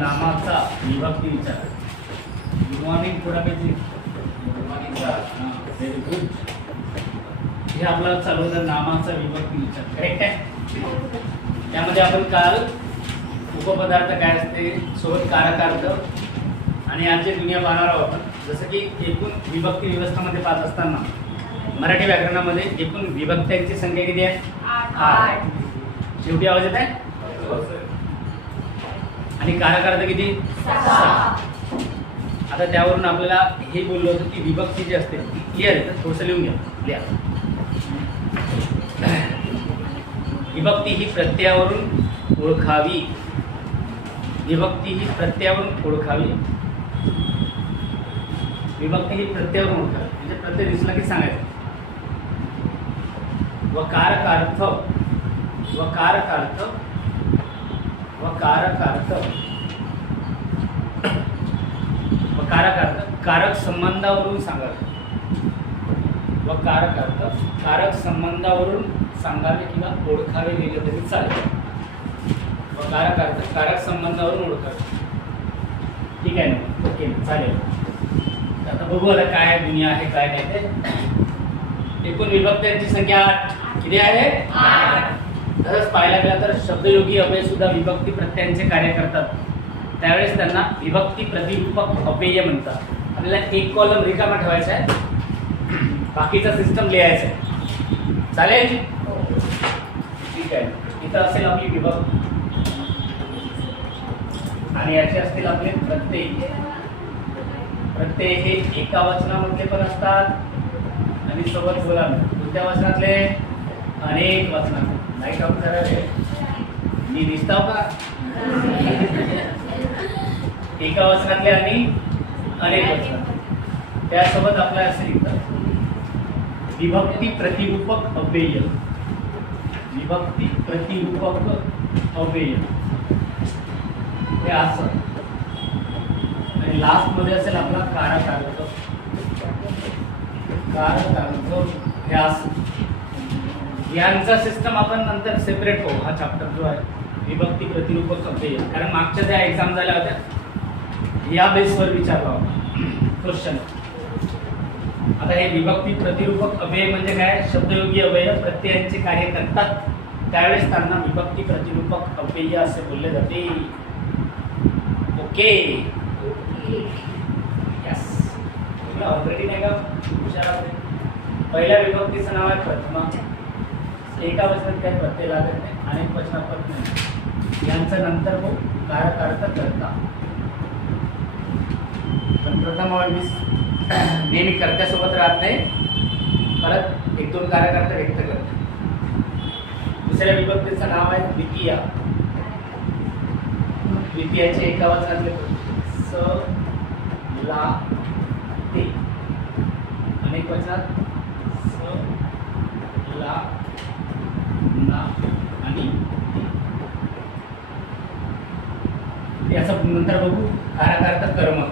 नामाचा विभक्ती विचार. Good morning पुढापेची. Very good. हे आपलं चालू होतं नामाचा विभक्ती विचार. करेक्ट आहे. त्यामध्ये आपण काल उपपदार्थ काय असते, सोबत कारकार्थ आणि आज जे दुनिया पाहणार आहोत. जसं की एकूण विभक्ती व्यवस्थामध्ये पाहत असताना मराठी व्याकरणामध्ये एकूण विभक्त्यांची संख्या किती आहे? 8. शेवटी आवाज येत आहे. आणि कारकार्थ किती? 6. आता त्यावरून आपल्याला हे बोललो होतं की विभक्ती जी असते ती क्लिअर आहे. तर थोडंसं लिहून घ्या. लिहा. विभक्ती ही प्रत्ययावरून ओळखावी. विभक्ती ही प्रत्ययावरून ओळखावी. विभक्ती ही प्रत्ययावरून ओळखावी म्हणजे प्रत्यय दिसला की सांगायचं. वकारकार्थ वकारकार्थ वकारकार्थ वकारकार्थ कारक संबंधावरून सांगावे. वकारकार्थ कारक संबंधावरून सांगावे किंवा ओळखावे लिहिलं तरी चालेल. वकारकार्थ कारक संबंधावरून ओळखावे. ठीक आहे ना? ओके चालेल. आता बघू आता काय दुनिया आहे काय नाही ते. एकूण विभक्त्यांची संख्या 8. किती आहे? 8. तसंच पाहायला गेला तर शब्दयोगी अव्यय सुद्धा विभक्ती प्रत्ययांचे कार्य करतात. त्यावेळेस त्यांना विभक्ती प्रतिरूपक अव्यय म्हणतात. आपल्याला एक कॉलम रिकामा ठेवायचा आहे, बाकीचा सिस्टम लिहायचा आहे. चालेल? ठीक आहे. इथं असेल आपली विभक्ती आणि याचे असतील आपले प्रत्यय. प्रत्यय हे एका वचनामधले पण असतात आणि सोबत बोला कोणत्या वचनातले? अनेक वचनातले. लाईट ऑफ करा रे. मी दिसताव का? एका वचनातले आणि अनेक वचनातले. त्यासोबत आपल्या असे लिहितात विभक्ती प्रतिरूपक अव्यय. विभक्ती प्रतिरूपक अव्यय हे असं. आणि लास्ट मध्ये असेल आपला कारकार्थ. कारकार्थ हे असं. यांचा सिस्टम आपण नंतर सेपरेट पाहू. हा चॅप्टर जो आहे विभक्ती प्रतिरूपक अव्यय, कारण मागच्या ज्या एक्झाम झाल्या होत्या या बेसवर विचारला होता क्वेश्चन. आता हे विभक्ती प्रतिरूपक अव्यय म्हणजे काय? शब्दयोगी अव्यय प्रत्ययांचे कार्य करतात त्यावेळेस त्यांना विभक्ती प्रतिरूपक अव्यय असे बोलले जाते. ओके. यस. तुला ऑलरेडी नाही का हुशार? पहिल्या विभक्तीचं नाव आहे प्रथमा. एका वचनात काही प्रत्यय लागत नाही, अनेक वचनात पद नाही. यांचं नंतर हो कारकार्थ करता. पण प्रथम नेहमी कर्त्यासोबत राहत नाही, परत 1-2 कारकार्थ व्यक्त करते. दुसऱ्या विभक्तीचं नाव आहे द्वितीया. द्वितीयाचे एका वचनातले स ला ते. अनेक वचनात स ला ना आणि याचा नंतर बघू. कारकार्थ कर्म.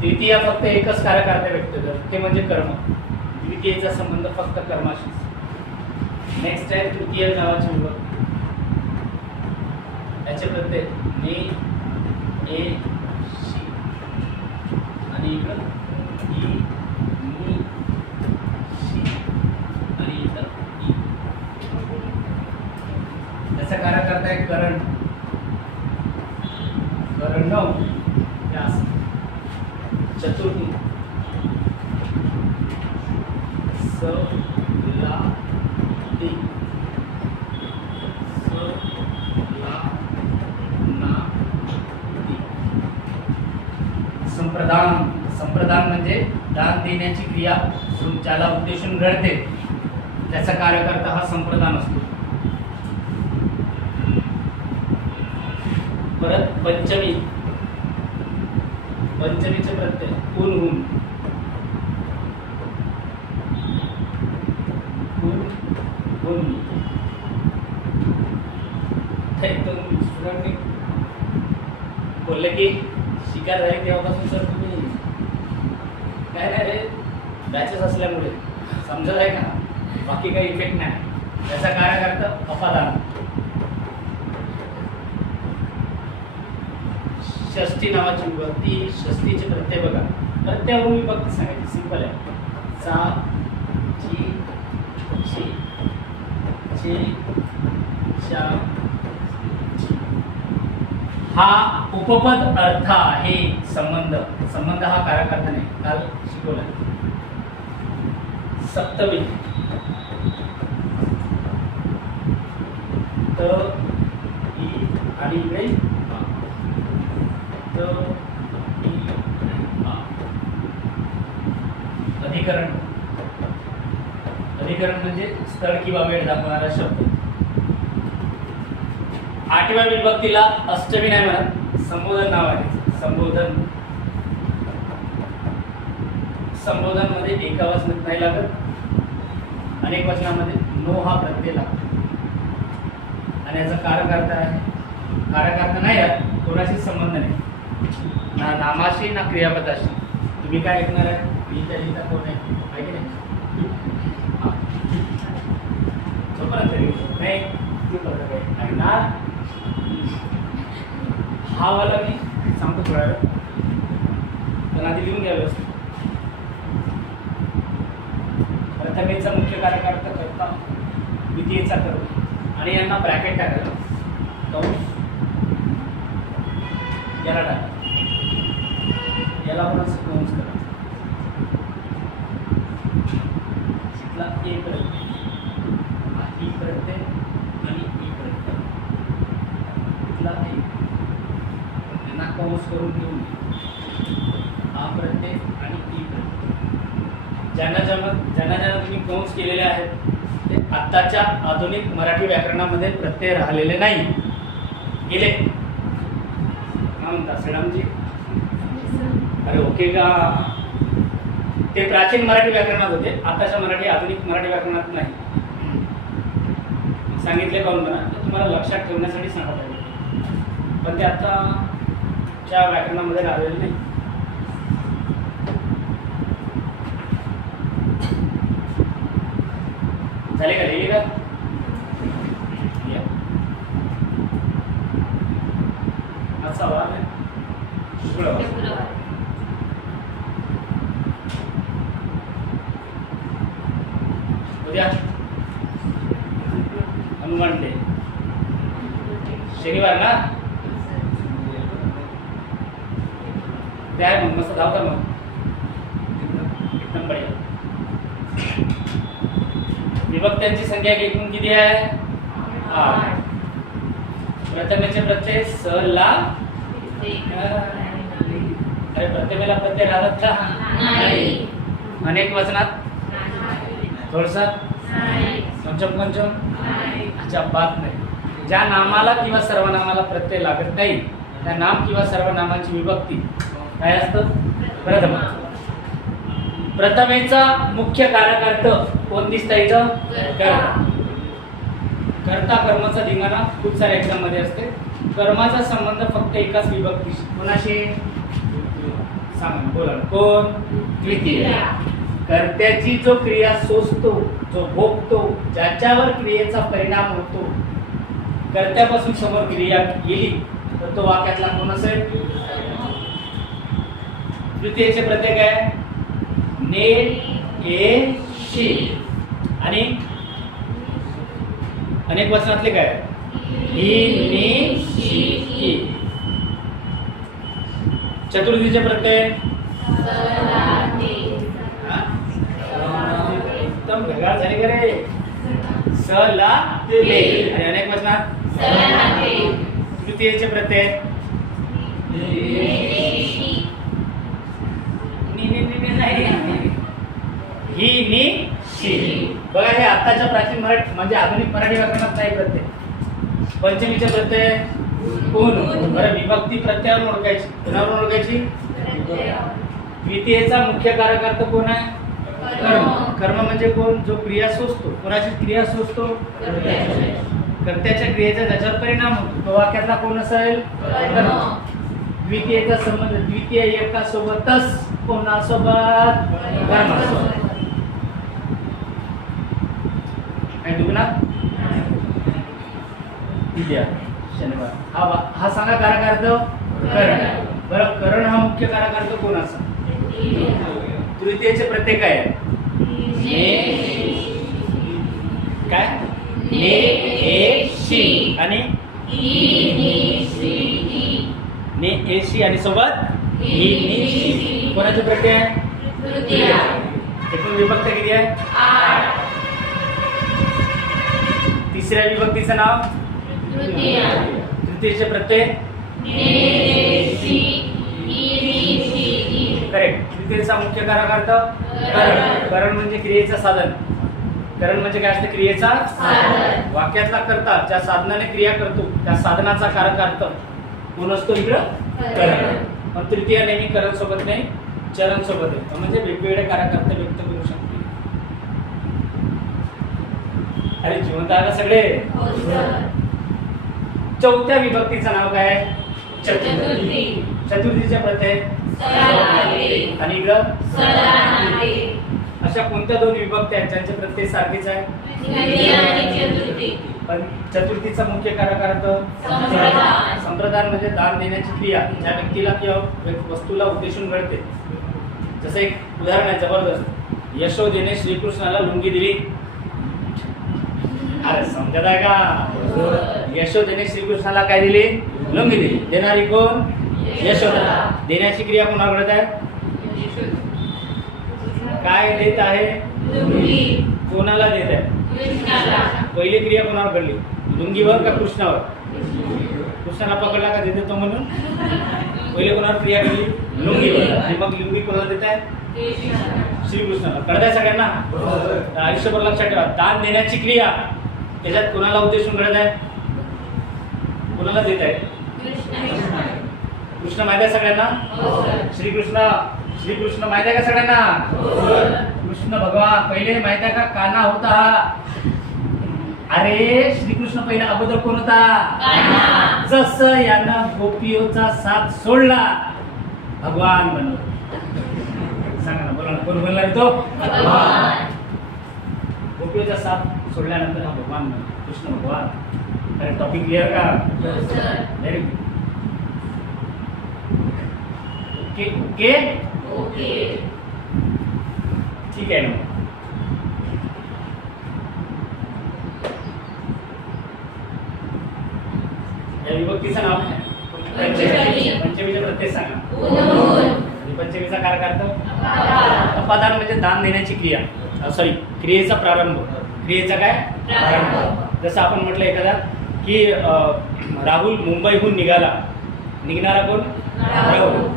द्वितीय फक्त एकच कारकार्थ व्यक्त करते, ते म्हणजे कर्म. द्वितीयेचा संबंध फक्त कर्माशी. नेक्स्ट आहे तृतीय नावाची विभक्ती. याचे प्रत्यय ने ए शी आणि इकडं ई मी शी आणि इतर ई. त्याचा कारकार्थ आहे करण. करणव यास. चतुर्थी स ला ती. स ला ना ती. संप्रदान. संप्रदान म्हणजे दान देण्याची क्रिया ज्याला उद्देशून घडते त्याचा कार्यकर्ता हा संप्रदान असतो. परत पंचमी. पंचमीचे प्रत्यय ऊन. स्टुडंटनी बोलले की शिकार झाली तेव्हापासून सर तुम्ही काय नाही रे बॅचेस असल्यामुळे समजत आहे का? बाकी काही इफेक्ट नाही. त्याचा कार्यकर्ता अपादान. षष्ठी नावाची विभक्ती, षष्ठीचे प्रत्यय बघा. प्रत्ययावरून विभक्ती सांगायची, सिंपल आहे. चा, ची, ची, चे, चा, ची. हा उपपद अर्थ आहे. संबंध, संबंध हा कारक अर्थ नाही, काल शिकवला. सप्तमी त, ई आणि इकडे त, ई, आ. अधिकरण, अधिकरण म्हणजे स्थळ किंवा वेळ दाखवणारा शब्द. आठव्या विभक्तीला अष्टमी नाही म्हणत, संबोधन नाव आहे. संबोधन, संबोधन मध्ये एका वचनात नाही लागत, अनेक वचनामध्ये नो हा प्रत्यय लागतो. आणि याचा कारक अर्थ आहे. कारक अर्थ नाही आहे, कोणाशीच संबंध नाही, ना नामाशी ना क्रियापदाशी. तुम्ही काय ऐकणार आहे, मी त्या लिहिता कोण आहे की नाही. जोपर्यंत नाही ऐकणार. हा वाला मी सांगतो थोडा वेळ, पण आधी लिहून घ्यावे असतं. प्रथमेचा मुख्य कारक अर्थ करता, द्वितीयेचा कर्म, आणि यांना ब्रॅकेट टाकायला, कंस, याला टाका, याला पण असं कंस करा. शिकला ए पर्यंत, हा ई पर्यंत आणि ई पर्यंत, इथला ए, यांना कंस करून घेऊन हा पर्यंत आणि ई पर्यंत. ज्यांना ज्यांना तुम्ही कंस केलेले आहेत ते आत्ताच्या आधुनिक मराठी व्याकरणामध्ये प्रत्यय राहिलेले नाही, गेले. काय म्हणता श्रीरामजी? अरे ओके का? ते प्राचीन मराठी व्याकरणात होते, आताच्या मराठी आधुनिक मराठी व्याकरणात नाही. सांगितले काऊन म्हणा, तुम्हाला लक्षात ठेवण्यासाठी सांगत आहे, पण ते आताच्या व्याकरणामध्ये राहिलेले नाही. झाले का? लिहिले का? आजचा वार आहे शुक्रवार. उद्या हनुमान डे, शनिवार ना. ते आहे मग मस्त धावता मग एकदम बढिया. विभक्त्यांची संख्या एकूण किती आहे? 8. प्रथमेचे प्रत्यय स, ला. अरे प्रथमेला प्रत्यय राहत का? नाही. अनेक वचनात थोडसा पंचम अजिबात नाही. ज्या नामाला किंवा सर्वनामाला प्रत्यय लागत नाही त्या नाम किंवा सर्वनामाची विभक्ती काय असतं? प्रथम. प्रथमेचा मुख्य कारक अर्थ कोण दिसतं इथं? कर्ता. कर्ता कर्माचा धिंगाणा खूप साऱ्या एक्झाम मध्ये असते. कर्माचा संबंध फक्त एकाच विभक्तीशी, कोणाशी? सांगा बोला कोण? द्वितीय. कर्त्याची जो क्रिया सोसतो, जो भोगतो, ज्याच्यावर क्रियेचा परिणाम होतो, कर्त्यापासून समोर क्रिया गेली तर तो वाक्यातला कोण असेल? द्वितीयचे प्रत्यय काय? ने, ए, शी. आणि अनेक वचनातले काय? ही, नी, शी, ही. चतुर्थीचे प्रत्यय एकदम भेगाळ झाले का रे? स, ला, ले. आणि अनेक वचनात तृतीयचे प्रत्यय ही, नी, शी. बघा हे आताच्या प्राचीन मराठी म्हणजे आधुनिक मराठी व्याकरणात नाही प्रत्यय. पंचमीचे प्रत्यय कोण? बरं विभक्ती प्रत्ययावरून ओळखायची, कोणावरून ओळखायची? द्वितीयेचा मुख्य कारक अर्थ कोण आहे? कर्म. कर्म म्हणजे कोण? जो क्रिया सोसतो. कोणाची क्रिया सोसतो? कर्त्याच्या क्रियेचा ज्याच्यावर परिणाम होतो तो वाक्यातला कोण असेल? द्वितीयेचा संबंध द्वितीय एकासोबतच, कोणासोबत? कर्मासोबत. काय दुगना? विद्या शनिवार. हा सांगा कारक अर्थ? करण. बरं, करण हा मुख्य कारक कोणाचा? तृतीयेचे प्रत्यय काय आहे? काय? ने, ए, शी आणि ने, ए, शी आणि सोबत ही, नि, शी. कोणाचे प्रत्यय आहे? एकूण विभक्त किती आहे? 8. तिसऱ्या विभक्तीचं नाव? तृतीयेचे प्रत्यय? करेक्ट. तृतीयेचा मुख्य कारक अर्थ? करण. करण म्हणजे क्रियेचं साधन. करण म्हणजे काय असतं? क्रियेचा साधन. वाक्यातला कर्ता ज्या साधनाने क्रिया करतो त्या साधनाचा कारक अर्थ कोण असतो इकडं? करण. पण तृतीय नेहमी करण सोबत नाही, चरण सोबत आहे, म्हणजे वेगवेगळे कारक अर्थ व्यक्त करू शकते. अरे जिवंत आहे का सगळे? चौथ्या विभक्तीचं नाव काय? चतुर्थी. चतुर्थीचे प्रत्यय? आणि इकडं? अशा कोणत्या दोन विभक्ती आहेत ज्यांचे प्रत्यय सारखेच आहे? पण चतुर्थीचा मुख्य कारक अर्थ? संप्रदान म्हणजे दान देण्याची क्रिया ज्या व्यक्तीला किंवा वस्तूला उद्देशून घडते. जसं एक उदाहरण आहे जबरदस्त. यशोदेने श्रीकृष्णाला लुंगी दिली. अरे समजत आहे का? यशोदेने श्रीकृष्णाला काय दिली? लुंगी दिली. देणारी कोण? यशोदा. देण्याची क्रिया कोणाला घडत आहे? काय देत आहे? कोणाला देत आहे? पहिली क्रिया कोणावर घडली? लुंगीवर का कृष्णावर? कृष्णाला पकडला का देते तो म्हणून? पहिले कोणावर क्रिया घडली? लुंगीवर. आणि मग लुंगी कोणाला देत आहे? श्रीकृष्णाला. कळत आहे सगळ्यांना? आयुष्यभर लक्षात ठेवा. दान देण्याची क्रिया त्याच्यात कोणाला उद्देशून घडत आहे? कोणाला देत आहे? कृष्ण माहिती आहे सगळ्यांना? श्रीकृष्ण. श्रीकृष्ण माहिती आहे का सगळ्यांना? कृष्ण भगवान पहिले माहिती आहे का? कान्हा होता. अरे श्रीकृष्ण पहिला अगोदर कोण होता? जसं यानं गोपियोचा साथ सोडला भगवान बनला. सांगा ना, बोला ना, कोण बनला तो? भगवान. गोपियोचा साथ सोडल्यानंतर हा भगवान बनला, कृष्ण भगवान. अरे टॉपिक क्लिअर का? Very good. ओके ओके ठीक आहे ना. या विभक्तीचं नाव काय? पंचमी. पंचमीचे प्रत्यय सांगा. पंचमीचा कारक अर्थ? अपादान म्हणजे दान देण्याची क्रिया. सॉरी, क्रियेचा प्रारंभ. क्रियेचा काय? प्रारंभ. जसं आपण म्हटलं एखादा की राहुल मुंबईहून निघाला. निघणारा कोण? राहुल.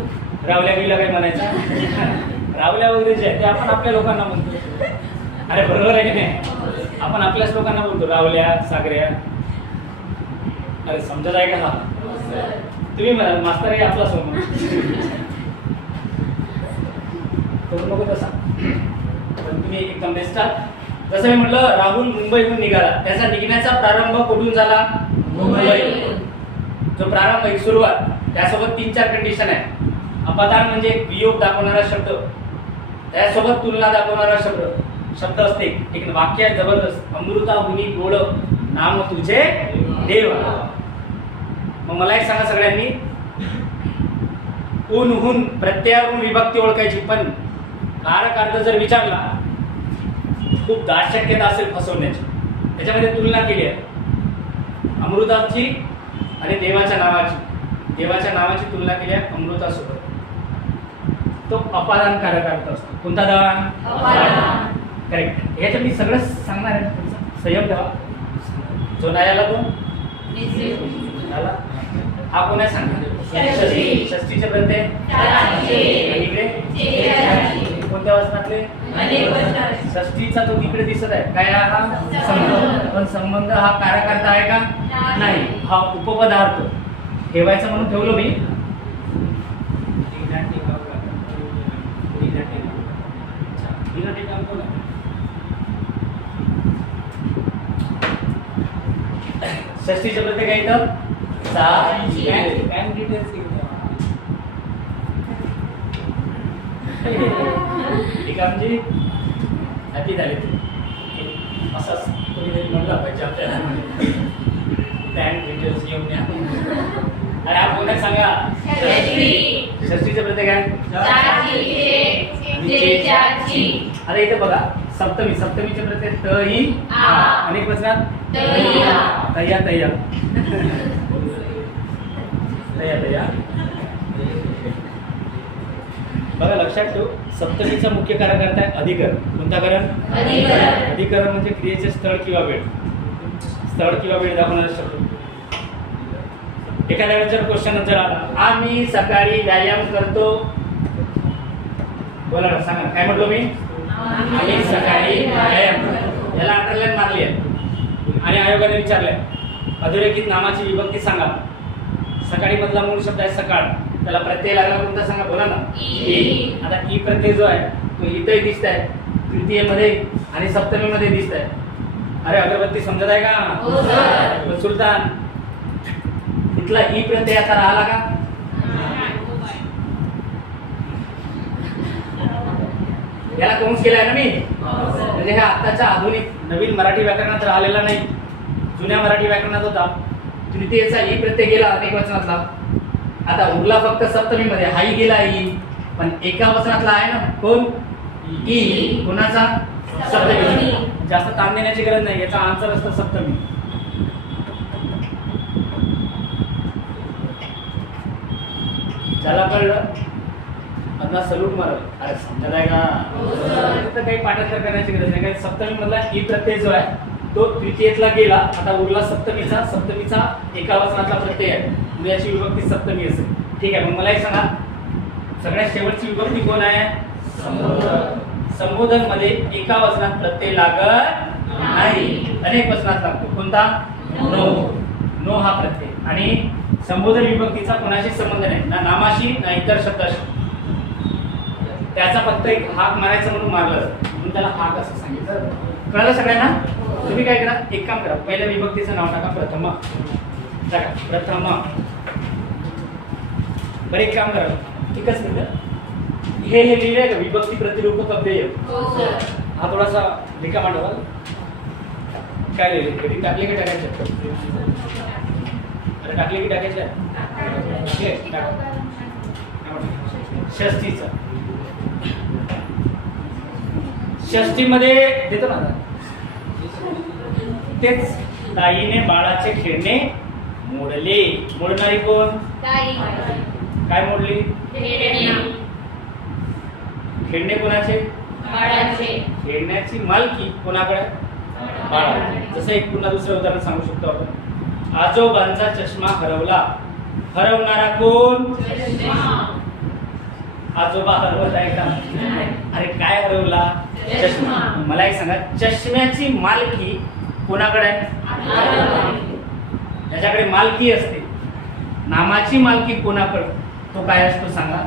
रावल्या गेला काय म्हणायचं? रावल्या वगैरे जे आहे ते आपण आपल्या लोकांना म्हणतो. अरे बरोबर आहे की नाही? आपण आपल्याच लोकांना बोलतो रावल्या, सागऱ्या. अरे समजत आहे का? हा तुम्ही म्हणा मास्तर आहे आपला सोबत करू नको तसा. पण तुम्ही एकदम बेस्ट आहात. जसं मी म्हटलं राहुल मुंबईहून निघाला. त्याचा निघण्याचा प्रारंभ कुठून झाला? मुंबई. जो प्रारंभ एक सुरुवात त्यासोबत 3-4 कंडिशन आहे. अपदान म्हणजे वियोग दाखवणारा शब्द, त्यासोबत तुलना दाखवणारा शब्द असते. एक वाक्य आहे जबरदस्त. अमृता हुनी गोड नाम तुझे देवा. मग मला एक सांगा सगळ्यांनी, उनहून प्रत्ययावरून विभक्ती ओळखायची. पण कारक अर्थ जर विचारला खूप दाट शक्यता असेल फसवण्याची. त्याच्यामध्ये तुलना केली आहे अमृताची आणि देवाच्या नावाची. देवाच्या नावाची तुलना केली आहे अमृतासोबत. तो अपादान कारक अर्थ असतो. कोणता दान? करेक्ट. ह्याच्यात मी सगळं सांगणार आहे. संयम ठेवा. जो नाही आला तो हा कोण आहे सांगा? षष्टीचे प्रत्यय इकडे कोणत्या वचनातले? षष्टीचा तो तिकडे दिसत आहे. काय हा? संबंध. पण संबंध हा कारक अर्थ आहे का? नाही. हा उपपदार्थ ठेवायचा म्हणून ठेवलो मी. षष्टीचे प्रत्यय काय येतं? ठिकाणची हाती झाले असंच कोणीतरी म्हणलं पाहिजे आपल्याला. बँक डिटेल्स घेऊन या. अरे हा पुन्हा सांगा. षष्टीचे प्रत्यय काय? आता इथे बघा सप्तमी, सप्तमीचे प्रत्यय त ही अनेक वचनात तया तया तया तया. बघा लक्षात ठेव, सप्तमीचा मुख्य कारक आहे अधिकरण. कोणता करण? अधिकरण म्हणजे क्रियेचे स्थळ किंवा वेळ. स्थळ किंवा वेळ दाखवणारा शब्द. एखाद्या वेळेस क्वेश्चन जर आला, आम्ही सकाळी व्यायाम करतो. बोला ना, सांगा काय म्हटलो मी? आम्ही सकाळी व्यायाम करतो. याला अंडरलाईन मारली आहे आणि आयोगाने विचारलंय अधोरेखित नामाची विभक्ती सांगा. सकाळी मधला मूळ शब्द आहे सकाळ, त्याला प्रत्यय लागला कोणता सांगा? बोला ना. ई. आता ई प्रत्यय जो आहे तो इथंही दिसत आहे, तृतीय मध्ये आणि सप्तमी मध्ये दिसत आहे. अरे अगरबत्ती समजत आहे का? सुलतान इथला ई प्रत्यय आता राहिला का? याला कंस केलाय ना मी, म्हणजे हा आताच्या आधुनिक नवीन मराठी व्याकरणात राहिलेला नाही, जुन्या मराठी व्याकरणात होता. तृतीयचा ई प्रत्यय गेला अनेक वचनातला. आता उरला फक्त सप्तमी मध्ये. हाही गेला ई, पण एका वचनातला आहे ना. कोण? ई. कोणाचा? सप्तमी. जास्त ताण देण्याची गरज नाही, याचा आन्सर असतो सप्तमी. ज्याला कळलं अण्णा सलूट मारल. अरे समजाय का? तर काही पाठांतर करण्याची गरज नाही. कारण सप्तमी मधला ई प्रत्यय जो आहे तो तृतीयेतला गेला. आता उरला सप्तमीचा. सप्तमीचा एका वचनातला प्रत्यय आहे, म्हणजे याची विभक्ती सप्तमी असेल. ठीक आहे, मग मला एक सांगा, सगळ्यात शेवटची विभक्ती कोण आहे? संबोधन मध्ये एका वचनात प्रत्यय लागत नाही, अनेक वचनात लागतो. कोणता? नो. नो हा प्रत्यय. आणि संबोधन विभक्तीचा कोणाशी संबंध नाही, ना नामाशी ना इतर शब्दाशी. त्याचा फक्त एक हाक मारायचं म्हणून मारलं, म्हणून त्याला हाक असं सांगितलं. कळलं सगळ्यांना? तुम्ही काय करा, एक काम करा, पहिल्या विभक्तीचं नाव टाका प्रथम. टाका प्रथम. बरं एक काम करा, एकच मिनिट. हे लिहिलंय का विभक्ती प्रतिरूपक अव्यय? हा थोडासा रिकामा ठेवा. काय लिहिले? कधी टाकले की टाकायचे? अरे टाकले की टाकायचे? षष्टीचा. षष्टीमध्ये देतो ना तेच, ताईने बाळाचे खेळणे मोडले. मोडणारी कोण? काय मोडली? खेळणे कोणाचे? खेळण्याची मालकी कोणाकडे? बाळाकडे. जसं एक पुन्हा दुसरं उदाहरण सांगू शकतो आपण. आजोबांचा चष्मा हरवला. हरवणारा कोण? आजोबा हरवत आहे का? अरे काय हरवला? चष्मा. मला एक सांगा, चष्म्याची मालकी कोणाकडे आहे? त्याच्याकडे मालकी असते. नामाची मालकी कोणाकडे? तो काय असतो सांगा?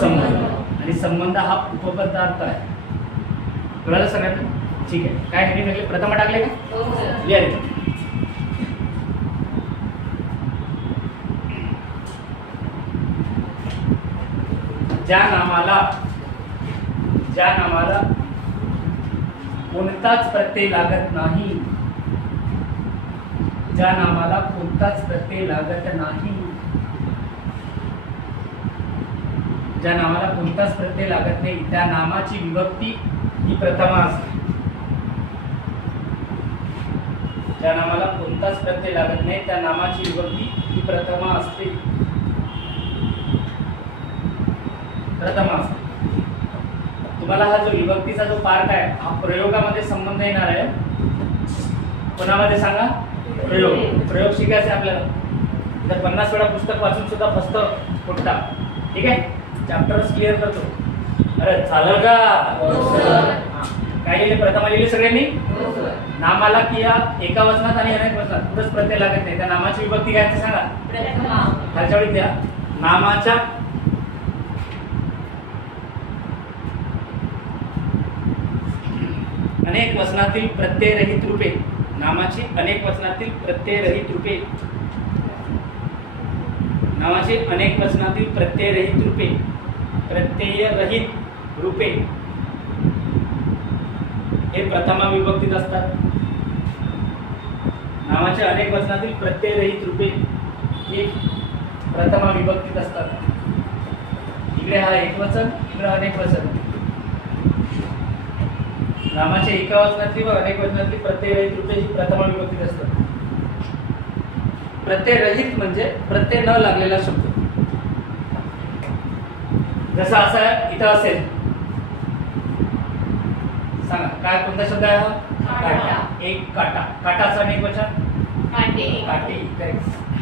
संबंध. आणि संबंध हा उपपदार्थ आहे. कळलं सगळ्यांना? ठीक आहे. काय हेडिंग टाकले? प्रथम टाकले का? क्लिअर आहे. ज्या नामाला कोणताच प्रत्यय लागत नाही, ज्या नामाला कोणताच प्रत्यय लागत नाही, ज्या नामाला कोणताच प्रत्यय लागत नाही, त्या नामाची विभक्ती ही प्रथमा असते. ज्या नामाला कोणताच प्रत्यय लागत नाही त्या नामाची विभक्ती ही प्रथमा असते. प्रथमा असते. तुम्हाला हा जो विभक्तीचा जो पार्ट आहे हा प्रयोगामध्ये संबंध येणार आहे. कोणामध्ये सांगा? प्रयोग. प्रयोग शिकायचे आपल्याला. तर 50 वेळा पुस्तक वाचून सुद्धा फस्त फुटता. ठीक आहे, चॅप्टर्स क्लिअर करतो. अरे चालेल का? काय लिहिले? प्रथमा लिहिले सगळ्यांनी? नामाला किया एका वचनात आणि अनेक वचनात कुठंच प्रत्यय लागत नाही, त्या नामाची विभक्ती काय ते सांगा. खालच्या वेळी द्या. नामाच्या अनेक वचनातील प्रत्ययरहित रूपे. नामाची अनेक वचनातील प्रत्ययरहित रूपे. नामाचे अनेक वचनातील प्रत्ययरहित रूपे. प्रत्ययरहित रूपे हे प्रथमा विभक्तीत असतात. नामाच्या अनेक वचनातील प्रत्ययरहित रूपे हे प्रथमा विभक्तीत असतात. इकडे हा एकवचन, इकडे अनेक वचन. नामाचे एका वचनातली व अनेक वचनातली प्रत्ययरहित रूपे ही प्रथमा विभक्तीत असतात. प्रत्ययरहित म्हणजे प्रत्यय न लागलेला शब्द. जसा असा इथं असेल, सांगा काय कोणता शब्द आहे हा? काटा. एक काटा. काटाचं अनेक वचन काटे.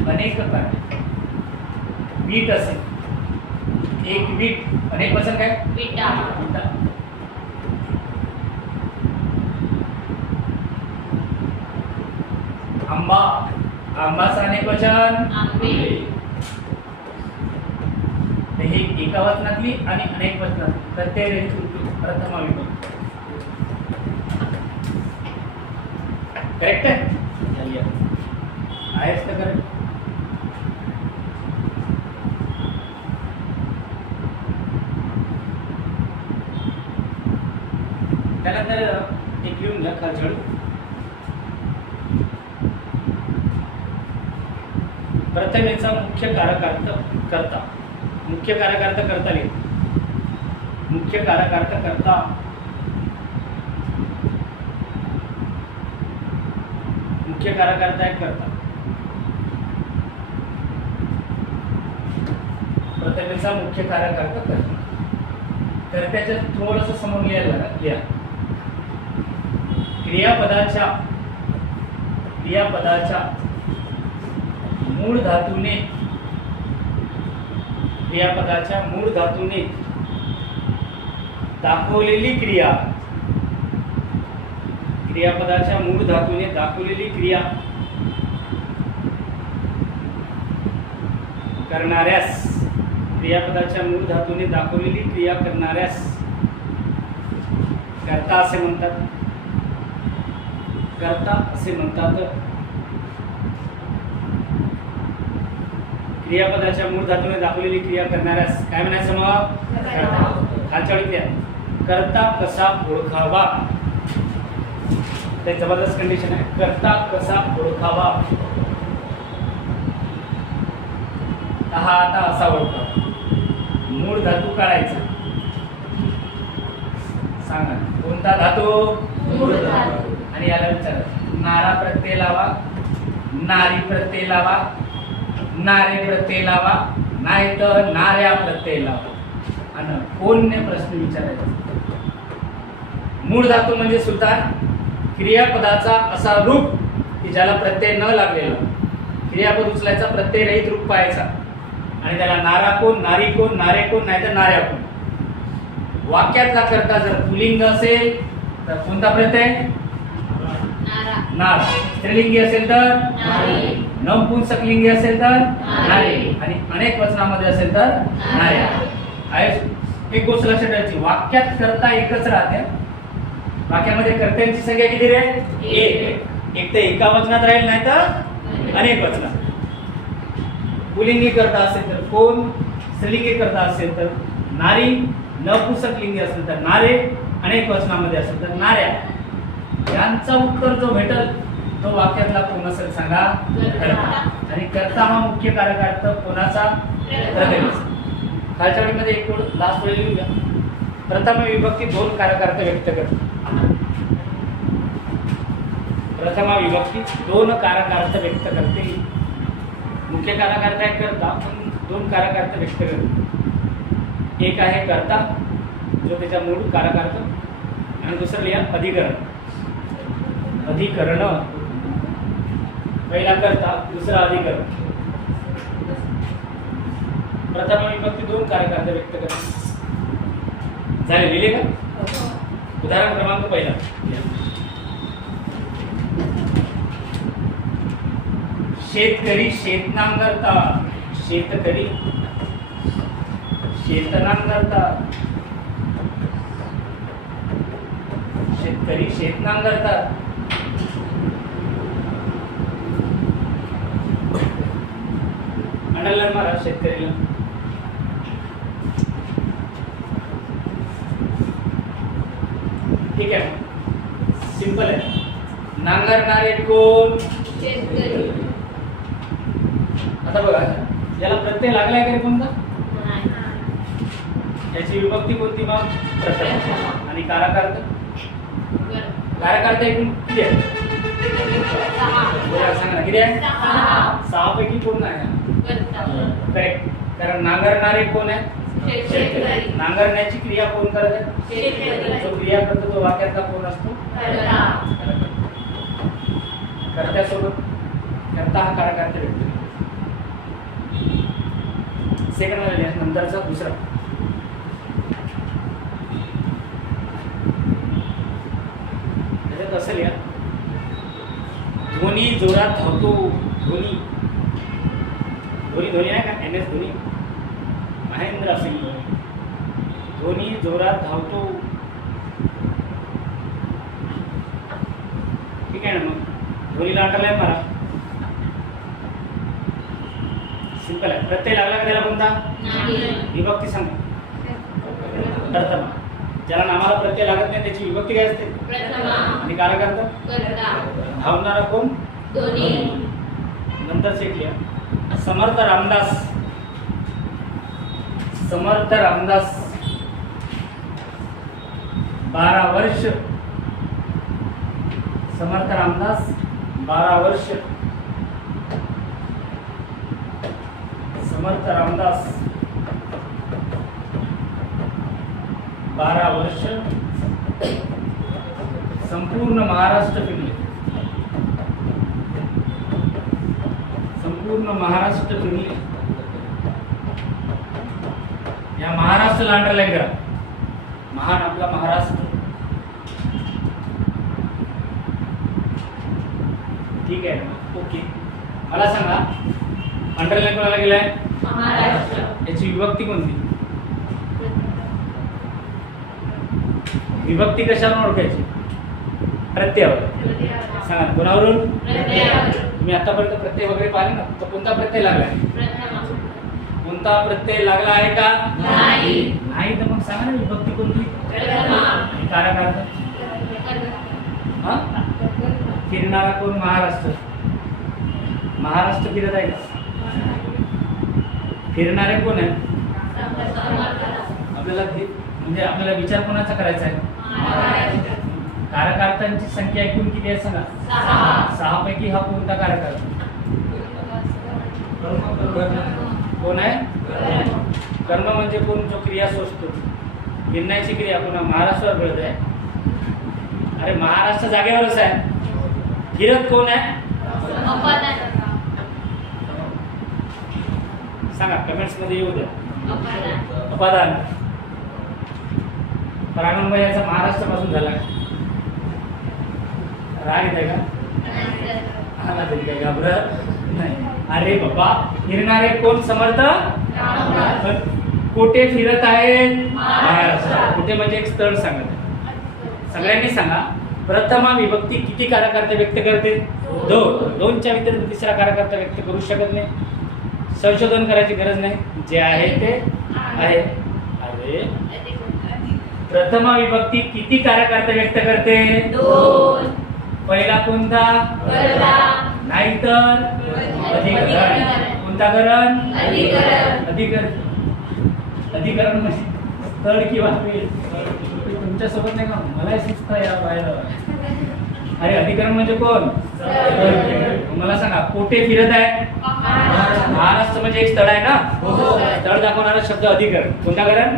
अनेक काटे. वीट असेल, एक वीट. अनेक वचन काय? विटा. आंबा. आंबाचं अनेक वचन आंबे. हे एका वचनातली आणि अनेक वचनातली प्रत्यय प्रथमा विभक्ती. करेक्ट आहे? आहेच का करेक्ट? त्यानंतर एक घेऊन घ्या खालचड. प्रथमेचा मुख्य कारकार्थ कर्ता. मुख्य कारकार्थ कर्ता लिहित. मुख्य कारकार्थ कर्ता. मुख्य कारकार्थ आहे कर्ता. प्रथमेचा मुख्य कारकार्थ कर्ता. कर्त्याच्या थोडंसं समोर लिहा. क्रियापदाच्या मूळ धातूने दाखवलेली क्रिया. क्रियापदाच्या मूळ धातूने दाखवलेली क्रिया करणाऱ्यास. क्रियापदाच्या मूळ धातूने दाखवलेली क्रिया करणाऱ्यास कर्ता असे म्हणतात. कर्ता असे म्हणतात. क्रियापदाच्या मूळ धातूने दाखवलेली क्रिया करणाऱ्यास काय म्हणायचं मग? खालच्या ओळीत द्या. कर्ता कसा ओळखावा. ते जबरदस्त कंडिशन आहे. कर्ता कसा ओळखावा. हा आता असा ओळखावा. मूळ धातू काढायचा. सांगा कोणता धातू? मूळ धातू. आणि याला विचारा नारा प्रत्यय लावा, नारी प्रत्यय लावा, नारे प्रत्यय लावा, नाही तर नाऱ्या प्रत्यय लावा. आणि कोणने प्रश्न विचारायचा. मूळ धातू म्हणजे सुद्धा क्रियापदाचा असा रूप की ज्याला प्रत्यय न लागलेला. क्रियापद उचलायचा, प्रत्यय रहित रूप पाहायचा आणि त्याला नारा कोण, नारी कोण, नारे कोण, नाही तर नाऱ्या कोण. वाक्यातला कर्ता जर पुल्लिंग असेल तर कोणता प्रत्यय? नारा. स्त्रीलिंगी असेल तर नारी. नपुंसकलिंगी असेल तर नारी. आणि अनेक वचनामध्ये असेल तर नाऱ्या. एक गोष्ट लक्षात ठेवायची, वाक्यात कर्ता एकच राहते. वाक्यामध्ये कर्त्यांची संख्या किती रे? एक. एक तर एका वचनात राहील, नाही तर अनेक वचनात. पुल्लिंगी कर्ता असेल तर कोण, स्त्रीलिंगी कर्ता असेल तर नारी, नपुंसकलिंगी असेल तर नारे, अनेक वचनामध्ये असेल तर नाऱ्या. यांचा उत्तर जो भेटल तो वाक्यातला कोण असेल सांगा? कर्ता. आणि कर्ता हा मुख्य कारकार्थ कोणाचा? प्रथमेचा. खालच्या ओळीमध्ये एक लास्ट वेळ लिहून घ्या. प्रथम विभक्ती दोन कारकार्थ व्यक्त करते. प्रथमा विभक्ती दोन कारकार्थ व्यक्त करते. मुख्य कारकार्थ आहे कर्ता, पण दोन कारकार्थ व्यक्त करते. एक आहे कर्ता जो त्याच्या मूळ कारकार्थ, आणि दुसरं लिहा अधिकरण. अधिकरण पहिला कर्ता, दुसरा अधिकरण. प्रथम विभक्ती दोन कारकार्थ व्यक्त करते. झाले? लिहिले का? उदाहरण क्रमांक पहिला. शेतकरी शेत नांगरतात. शेतकरी शेत नांगरतात. शेतकरी शेत नांगरतात. अंडरलाईन मारा शेतकरीला. ठीक आहे, सिंपल आहे. नांगरणारे कोण? शेतकरी. आता बघा याला प्रत्यय लागलाय का रे कोणता? याची विभक्ती कोणती मग? प्रथम. आणि कारकार्थ? कारकार्थ एकूण किती आहे? बोला सांगा ना, किती आहे? 6 पैकी कोण आहे? करेक्ट. कारण नांगरणारे कोण आहे? शेतकरी. नांगरण्याची क्रिया कोण करत आहे? जो क्रिया करतो तो वाक्यातला कोण असतो? कर्त्यासोबत कर्ता हा कारकार्थ व्यक्ती. सेकंड मध्ये नंतरचा दुसरा. त्याच्यात असेल या धोनी जोरात धावतो. धोनी धोनी धोनी आहे का? MS धोनी, महेंद्र सिंग धोनी. धोनी जोरात धावतो. ठीक आहे ना. मग धोनीला अंडरलाईन मारा. सिंपल आहे. प्रत्यय लागला का त्याला कोणता? विभक्ती सांगा. प्रथमा. ज्याला नामाला प्रत्यय लागत नाही त्याची विभक्ती काय असते? आणि कारकार्थ? धावणारा कोण? नंतर शिकूया. समर्थ रामदास. समर्थ रामदास 12 वर्ष. समर्थ रामदास 12 वर्ष. समर्थ रामदास 12 वर्ष संपूर्ण महाराष्ट्र फिरले. संपूर्ण महाराष्ट्र फिरले. या महाराष्ट्राला अंडरलाईन करा. महान आपला महाराष्ट्र. ठीक आहे ना. ओके. मला सांगा अंडरलाईन कोणाला गेलाय? महाराष्ट्र. याची विभक्ती कोणती? विभक्ती कशावरून ओळखायची? प्रत्ययावर. सांगा कोणावरून? तुम्ही आतापर्यंत प्रत्यय वगैरे पाहिले ना, तर कोणता प्रत्यय लागलाय? कोणता प्रत्यय लागला आहे का? नाही. तर मग सांगा ना विभक्ती कोणती? आणि कारकार्थ? फिरणारा कोण? महाराष्ट्र. महाराष्ट्र फिरत आहे का? फिरणारे कोण आहे? आपल्याला म्हणजे आपल्याला विचार कोणाचा करायचा आहे? कारकार्थांची संख्या एकूण किती आहे सांगा? 6 पैकी हा कोणता कारकार्थ? कोण आहे? कर्म म्हणजे कोण? जो क्रिया सोचतो. फिरण्याची क्रिया कोणा? महाराष्ट्रावर मिळत आहे. अरे महाराष्ट्र जागेवरच आहे. फिरत कोण आहे? सांगा कमेंट्स मध्ये येऊ द्या. अपादान. प्राणवय याचा महाराष्ट्रापासून झाला. राग येते का? आला तरी काय घाबरत नाही. अरे बाबा फिरणारे कोण? समर्थ. पण कुठे फिरत आहेत? महाराष्ट्र. कुठे म्हणजे एक स्थळ सांगत. सगळ्यांनी सांगा प्रथमा विभक्ती किती कारकार्थ व्यक्त करते? 2. 2च्या व्यतिरिक्त तिसरा कारकार्थ व्यक्त करू शकत नाही. संशोधन करायची गरज नाही. जे आहे ते आहे. अरे प्रथमा विभक्ती किती कारकार्थ व्यक्त करते? 2. पहिला कोणता? नाहीतर अधिकरण. कोणता करण? अधिकरण. अधिकरण म्हणजे स्थळ किंवा वेळ. तुमच्या सोबत नाही का? मला शिस्त या बाहेर. अरे अधिकरण म्हणजे कोण? मला सांगा कोठे फिरत आहे? महाराष्ट्र म्हणजे एक स्थळ आहे ना. स्थळ दाखवणारा शब्द अधिकरण. कोणता करण?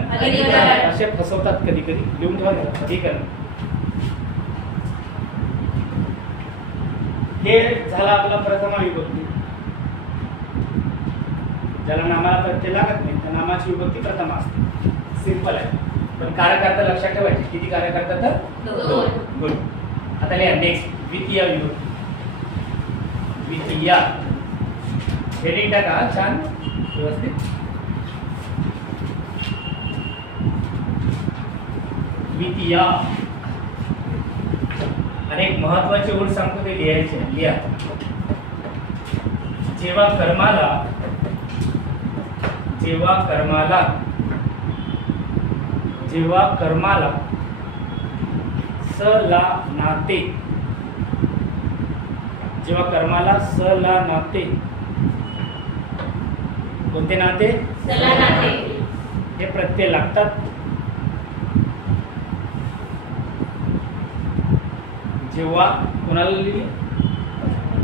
असे फसवतात कधी कधी. लिहून ठेवा अधिकरण. हे झाला आपला प्रथमा विभक्ती. ज्याला नामाला प्रत्यय लागत नाही त्या नामाची विभक्ती प्रथमा असते. सिंपल आहे. पण कारकार्थ लक्षात ठेवायचे. किती कारकार्थ? तर 2. गुड. आता लिहा नेक्स्ट द्वितीय विभक्ती. द्वितीय हेडिंग टाका छान व्यवस्थित. द्वितीय. अनेक महत्वाचे ओळ सांगतो ते लिहायचे. लिहा. जेव्हा कर्माला स ला नाते. जेव्हा कर्माला स ला नाते कोणते नाते? सला नाते. हे प्रत्यय लागतात जेव्हा कोणाला लिहिली?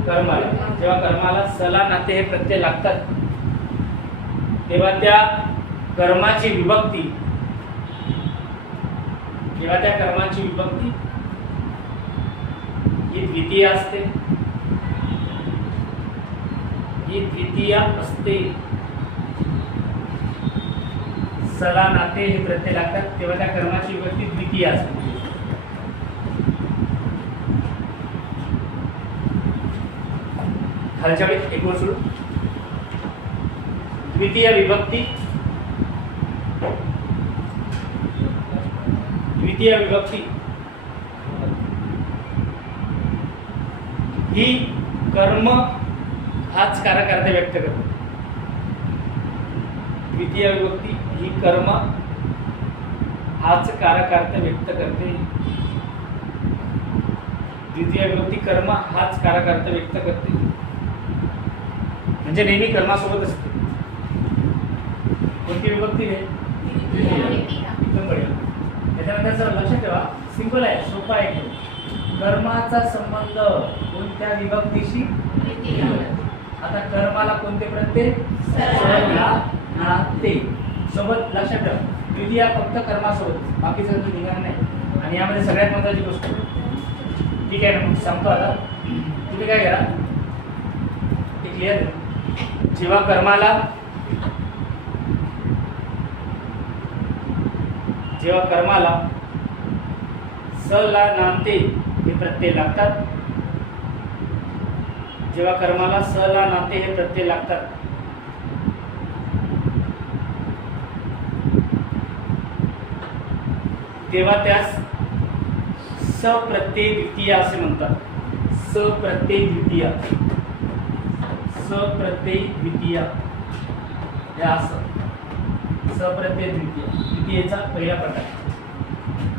कर्माला. जेव्हा कर्माला सला नाते हे प्रत्यय लागतात तेव्हा त्या कर्माची विभक्ती ही द्वितीय असते. सला नाते हे प्रत्यय लागतात तेव्हा त्या कर्माची विभक्ती द्वितीय असते. खालच्या वेळी एक गोष्ट सोडू. द्वितीय विभक्ती ही कर्म हाच कारक व्यक्त करते. द्वितीय विभक्ती ही कर्म हाच कारक व्यक्त करते. द्वितीय विभक्ती कर्म हाच कारक व्यक्त करते म्हणजे नेहमी कर्मासोबत असते. कोणती विभक्ती आहे? एकदम बढिया. त्याच्यानंतर सर लक्षात ठेवा, सिंपल आहे, सोपा आहे. कर्माचा संबंध कोणत्या विभक्तीशी? आता कर्माला कोणते प्रत्यय? सला नाते सोबत. लक्षात ठेवा, द्वितीय फक्त कर्मासोबत, बाकीचं निघणार नाही. आणि यामध्ये सगळ्यात महत्त्वाची गोष्ट, ठीक आहे ना, मग सांगतो आता. तुम्ही काय करा, ते क्लिअर आहे. जेव्हा कर्माला सला नाते हे प्रत्यय लागतात, तेव्हा त्यास सप्रत्यय द्वितीय असे म्हणतात. सप्रत्यय द्वितीय हे असं. सप्रत्यय द्वितीयचा पहिला प्रकार.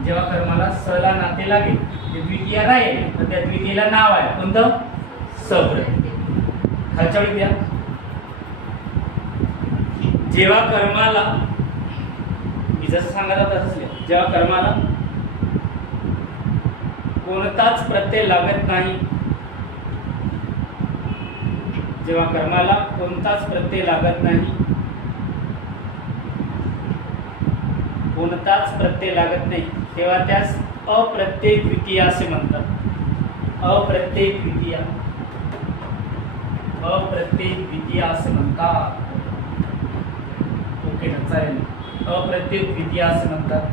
जेव्हा कर्माला सला नाते लागेल ते द्वितीय राहील तर त्या द्वितीयला नाव आहे कोणतं? सप्रत्यय. खालच्या वेळी द्या. जेव्हा कर्माला, मी जसं सांगत होतो तसंच लिहा. जेव्हा कर्माला कोणताच प्रत्यय लागत नाही, तेव्हा त्यास अप्रत्यय द्वितीय असे म्हणतात. अप्रत्यय द्वितीय असे म्हणतात. ओके ना, चालेल. अप्रत्यय द्वितीय असे म्हणतात.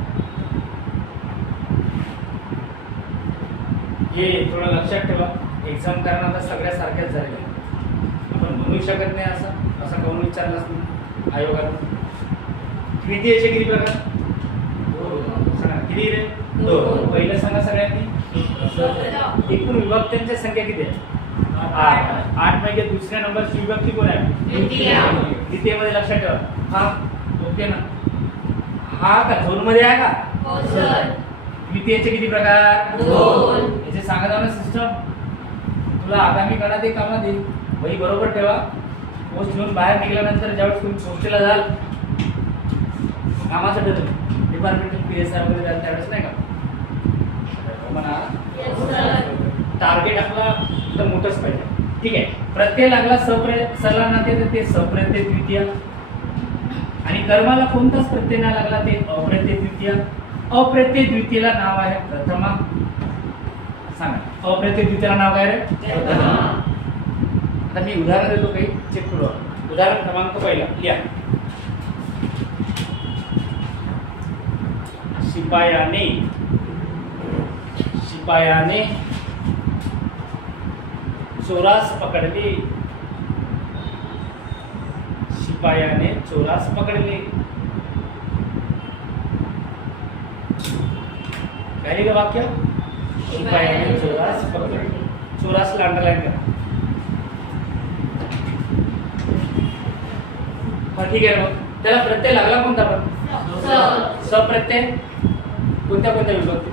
हे थोडं लक्षात ठेवा. एक्झाम कारण आता सगळ्या सारख्याच झालेल्या. आपण म्हणू शकत नाही असं कोण विचारलाच नाही आयोगाला. द्वितीयचे किती प्रकार? सांगा किती रे? 2. पहिलं सांगा सगळ्यांनी. एकूण विभक्त्यांची संख्या किती आहे? 8. 8 पैकी दुसऱ्या नंबरची विभक्ती कोण आहे? द्वितीयमध्ये लक्षात ठेवा. हा ओके ना. हा का झोन मध्ये आहे का? द्वितीयचे किती प्रकार? 2. याचे सांगत आहो ना सिस्टम. तुला आगामी काळात एक कामात येईल. वही बरोबर ठेवा. पोस्ट घेऊन बाहेर निघाल्यानंतर ज्यावेळेस तुम्ही पोस्टला जाल कामासाठी डिपार्टमेंटल PSI वगैरे जाल त्यावेळेस नाही का म्हणा टार्गेट आपला तर मोठंच पाहिजे. ठीक आहे. प्रत्यय लागला सला नाते तर ते सप्रत्यय द्वितीय. आणि कर्माला कोणताच प्रत्यय नाही लागला ते अप्रत्यय द्वितीय. अप्रत्यय द्वितीयला नाव आहे प्रथमा. सांगा अप्रत्यय द्वितीयला नाव काय रे? प्रथमा. आता मी उदाहरण देतो, काही चेक करू. उदाहरण क्रमांक पहिला लिहा. शिपायाने चोरास पकडले. शिपायाने चोरास पकडले. काय का वाक्य? शिपायाने चोरास पकडले. चोरासला अंडरलाईन करा. ठीक आहे. मग त्याला प्रत्यय लागला कोणता? पण सप्रत्यय कोणत्या विभक्ती?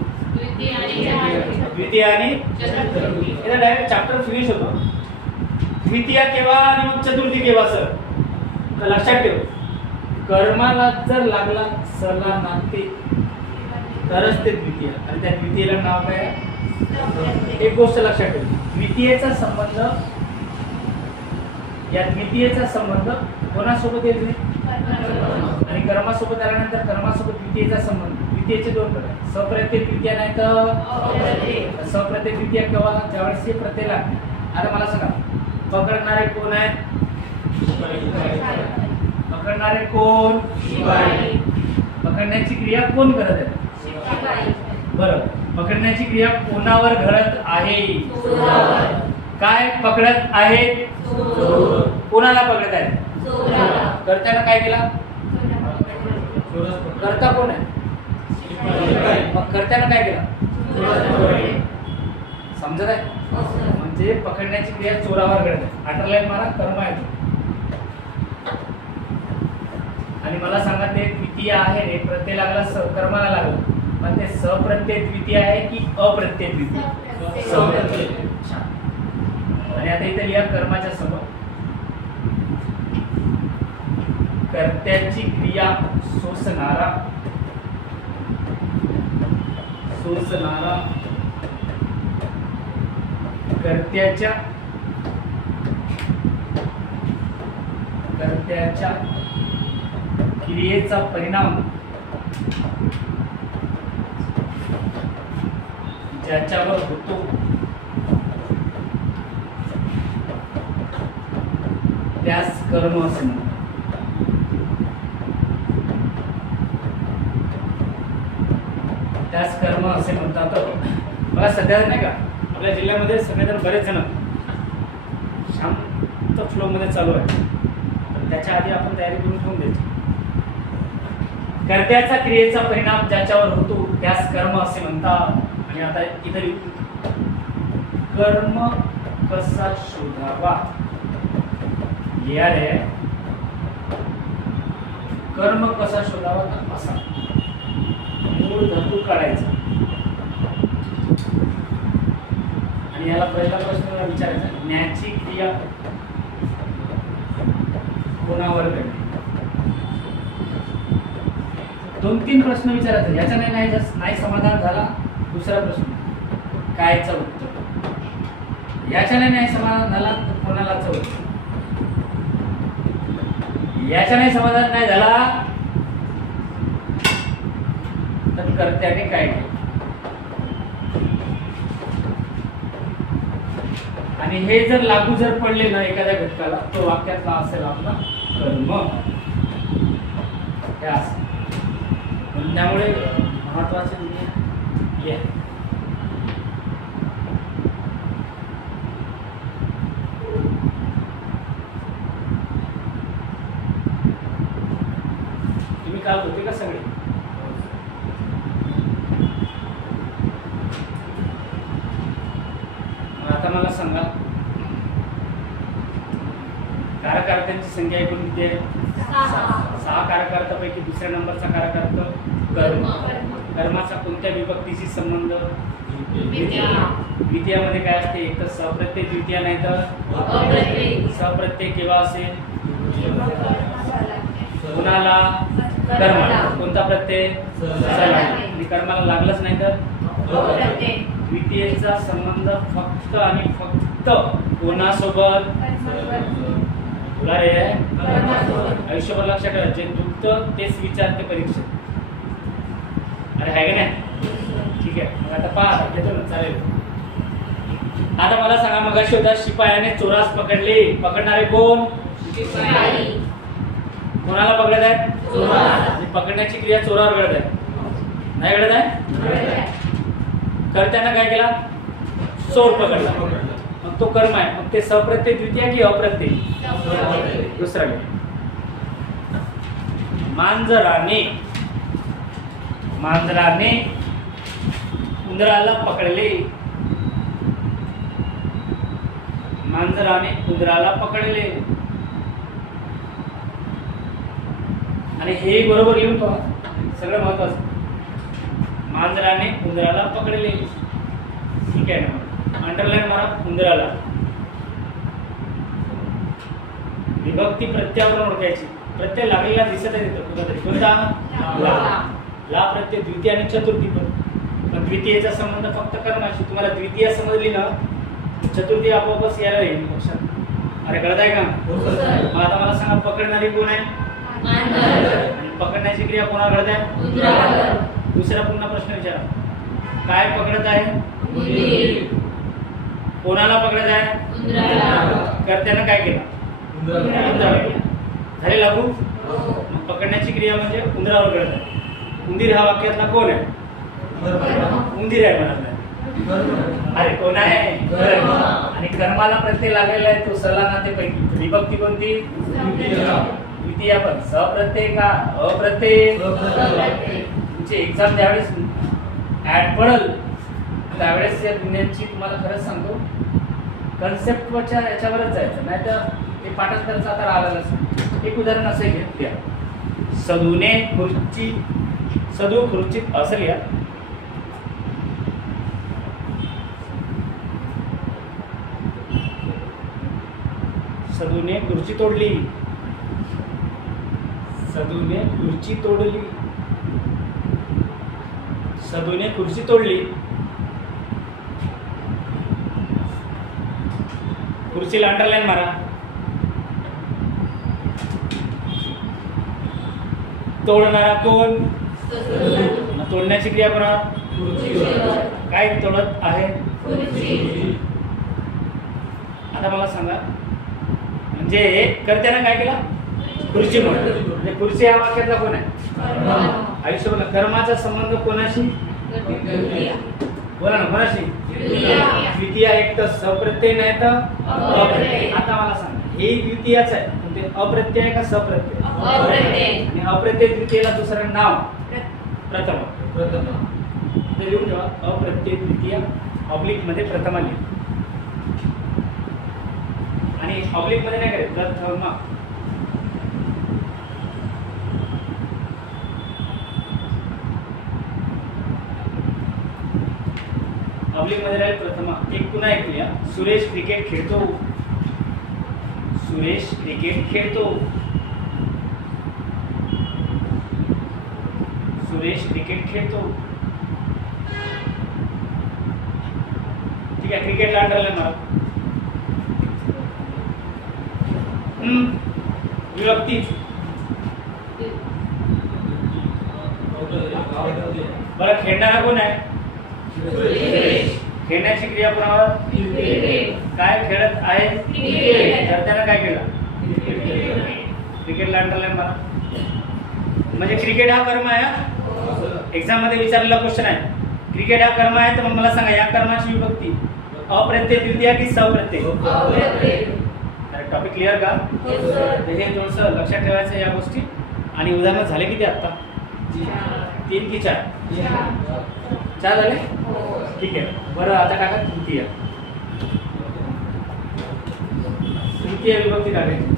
द्वितीय आणि चतुर्थी. डायरेक्ट चॅप्टर फिनिश होतो. द्वितीय केव्हा आणि मग चतुर्थी केव्हा? सर तर लक्षात ठेव, कर्माला जर लागला सला नाते तरच ते द्वितीय, आणि त्या द्वितीयेला नाव काय आहे? एक गोष्ट लक्षात ठेव, द्वितीयेचा संबंध, या द्वितीयेचा संबंध कोणासोबत येईल? आणि कर्मासोबत आल्यानंतर कर्मासोबत द्वितीयेचा संबंध. द्वितीयेचे दोन प्रकार, सप्रत्यय द्वितीय नाही तर सप्रत्यय द्वितीय केव्हा? ज्यावेळेस हे प्रत्यय लागते. आता मला सांगा, पकडणारे कोण आहेत? पकडणारे कोण? पकडण्याची क्रिया कोण करत आहे? बरं, पकडण्याची क्रिया कोणावर घडत आहे? काय पकडत आहेत? कोणाला पकडत आहेत? कर्त्यानं काय केला? कर्ता कोण आहे? मग कर्त्यानं काय केला? समजत आहे? म्हणजे पकडण्याची क्रिया चोरावर घडत आहे. अंडरलाईन मारा, कर्म आहे. आणि मला सांगा, ते द्वितीय आहे रे, प्रत्यय लागला, कर्माला लागला, पण ते सप्रत्यय द्वितीय आहे की अप्रत्यय द्वितीय? सप्रत्यय. आणि आता इथे लिहा कर्माच्या समोर, कर्त्याची क्रिया सोसणारा कर्त्याच्या क्रियेचा परिणाम ज्याच्यावर होतो त्यास कर्म असे म्हणतात. त्यास कर्म असे म्हणतात. मला सध्या नाही का, आपल्या जिल्ह्यामध्ये सगळेजण, बरेच जण शांत फ्लो मध्ये चालू आहे, पण त्याच्या आधी आपण तयारी करून ठेवून द्यायची. कर्त्याचा क्रियेचा परिणाम ज्याच्यावर होतो त्यास कर्म असे म्हणतात. आणि आता इथे कर्म कसा शोधावा लिहा रे. कर्म कसा शोधावा तर असा मूळ धातू काढायचा, आणि याला पहिला प्रश्न विचारायचा, ज्ञाची क्रिया कोणावर घडते? 2-3 प्रश्न विचारायचे. याच्या नाही समाधान झाला, दुसरा प्रश्न कायचं उत्तर. याच्या नाही समाधान झाला तर कोणालाच उत्तर. याच्या नाही समाधान नाही झाला तर कर्त्याने काय केलं. आणि हे जर लागू जर पडले ना एखाद्या घटकाला, तो वाक्यातला असेल आपला कर्म. त्यामुळे महत्वाचे हे तुम्ही काल होते का सगळे? आता मला सांगा, कारकर्त्यांची संख्या एकूण किती आहे? 6 कारकर्त्यापैकी दुसऱ्या नंबरचा कारकर्ता कर्म. कर्माचा कोणत्या विभक्तीशी संबंध? द्वितीयामध्ये काय असते? एक तर सप्रत्यय द्वितीय, नाही तर सप्रत्यय केव्हा असेल? कुणाला? कर्माला. कोणता प्रत्यय? आणि कर्माला लागलंच नाही तर द्वितीयेचा संबंध फक्त आणि फक्त कोणासोबत? तुला रे आयुष्यभर लक्षात ठेवा, जे दुखतं तेच विचारते परीक्षेत. अरे आहे का नाही? ठीक आहे, मग आता पहा, घेतो ना, चालेल. आता मला सांगा, मगाशी होता शिपायाने चोरास पकडले. पकडणारे कोण? कोणाला पकडत आहेत? पकडण्याची क्रिया चोरावर घडत आहे, नाही घडत आहे? कर्त्यानं काय केला? चोर पकडला, मग तो कर्म आहे. मग ते सप्रत्यय द्वितीय की अप्रत्यय? दुसरा घे. मांजराने उंदराला पकडले. मांजराने उंदराला पकडले. आणि हे बरोबर लिहून पहा, सगळं महत्वाचं. मांजराने उंदराला पकडले. ठीक आहे ना? अंडरलाईन मारा उंदराला. विभक्ती प्रत्ययावरून ओळखायची. प्रत्यय लागलेला दिसत आहे तिथं कुठेतरी. कोणता? ला. ला प्रत्यय द्वितीय आणि चतुर्थी पण द्वितीयचा संबंध फक्त कर्माशी. तुम्हाला द्वितीय समजली ना, चतुर्थी आपोआपच यायला येईल लक्षात. अरे कळत आहे का? मग आता मला सांगा, पकडणारी कोण आहे? पकडण्याची क्रिया कोणाला घडत आहे? दुसरा पुन्हा प्रश्न विचारा, काय पकडत आहे? कोणाला पकडत आहे? कर्त्यानं काय केलं? झाले लागू. पकडण्याची क्रिया म्हणजे उंदरावर घडत आहे. उंदीर हा वाक्यातला कोण आहे? उंदीर आहे म्हणाला. अरे कोण आहे? आणि कर्माला प्रत्यय लागलेला आहे तो सला नातेपैकी. विभक्ती कोणती? द्वितीय. पण सप्रत्यय का अप्रत्यय? तुमची एक्झाम ज्यावेळेस ऍड पडल त्यावेळेस या दुनियांची तुम्हाला खरंच सांगतो कन्सेप्टच्या याच्यावरच जायचं, नाही तर ते पाठांतरचं आता राहिलं नसतं. एक उदाहरण असं घेत द्या, सदूने खुर्ची, सदू खुर्चीत असं लिहा. सदूने खुर्ची तोडली. सदूने खुर्ची तोडली. सदूने खुर्ची तोडली. खुर्चीला अंडरलाईन मारा. तोडणारा कोण? तोडण्याची क्रिया कोणा? काय तोडत आहे? आता मला सांगा, म्हणजे कर्त्यानं काय केलं? खुर्ची म्हणून. म्हणजे खुर्ची या वाक्यातला कोण आहे? आयुष्यभर कर्माचा संबंध कोणाशी? बोला ना, कोणाशी? द्वितीय. एक तर सप्रत्यय नाही तर अप्रत्यय. आता मला सांगा, हे द्वितीयच आहे, म्हणजे अप्रत्यय आहे का सप्रत्यय? आणि अप्रत्यय द्वितीयला दुसरं नाव प्रथम. ते लिहून ठेवा, अप्रत्यय द्वितीय ऑब्लिक मध्ये प्रथमा लिहा. आणि ऑब्लिक मध्ये नाही करायचं, प्रथमा. ऑब्लिक मध्ये राहील प्रथमा. एक पुन्हा एक लिहा, सुरेश क्रिकेट खेळतो. सुरेश क्रिकेट खेळतो. सुरेश क्रिकेट खेळतो. ठीक आहे, क्रिकेटला अंडरलाईन मारा. विभक्ती. बरं, खेळणारा कोण आहे? खेळण्याची क्रिया कोणावर? काय खेळत आहे? तर त्यानं काय केलं? क्रिकेटला अंडरलाईन मारा. म्हणजे क्रिकेट हा कर्म आहे. एक्झाम मध्ये विचारलेला क्वेश्चन आहे, क्रिकेट हा कर्म आहे, तर मग मला सांगा या कर्माची विभक्ती अप्रत्यय द्वितीय की सप्रत्यय? टॉपिक क्लिअर का? हे थोडंसं लक्षात ठेवायचं या गोष्टी. आणि उदाहरण झाले किती आत्ता? 3 की 4? 4 झाले. ठीक आहे. बरं, आता टाका तृतीय. तृतीय विभक्ती टाकायची.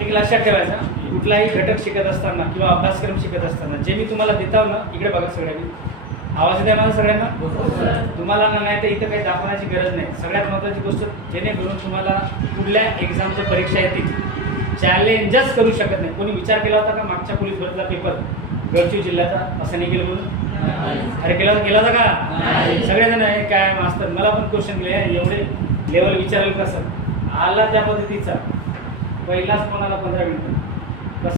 एक लक्षात ठेवायचं, कुठलाही घटक शिकत असताना किंवा अभ्यासक्रम शिकत असताना जे मी तुम्हाला देतो ना, इकडे बघा सगळ्यांनी, आवाज येत आहे मला सगळ्यांना? तुम्हाला नाही तर इथं काही दाखवण्याची गरज नाही. सगळ्यात महत्त्वाची गोष्ट, जेणेकरून तुम्हाला कुठल्या एक्झामच्या परीक्षा येतील चॅलेंजच करू शकत नाही. कोणी विचार केला होता का मागच्या पोलीस भरतीचा पेपर गडचिरोली जिल्ह्याचा असं नाही केलं म्हणून? अरे केला होता का? सगळेजण आहे काय मास्तर, मला पण क्वेश्चन दिले, एवढे लेवल विचारेल कसं? आला त्या पद्धतीचा पहिलाच कोणाला 15 मिनिटं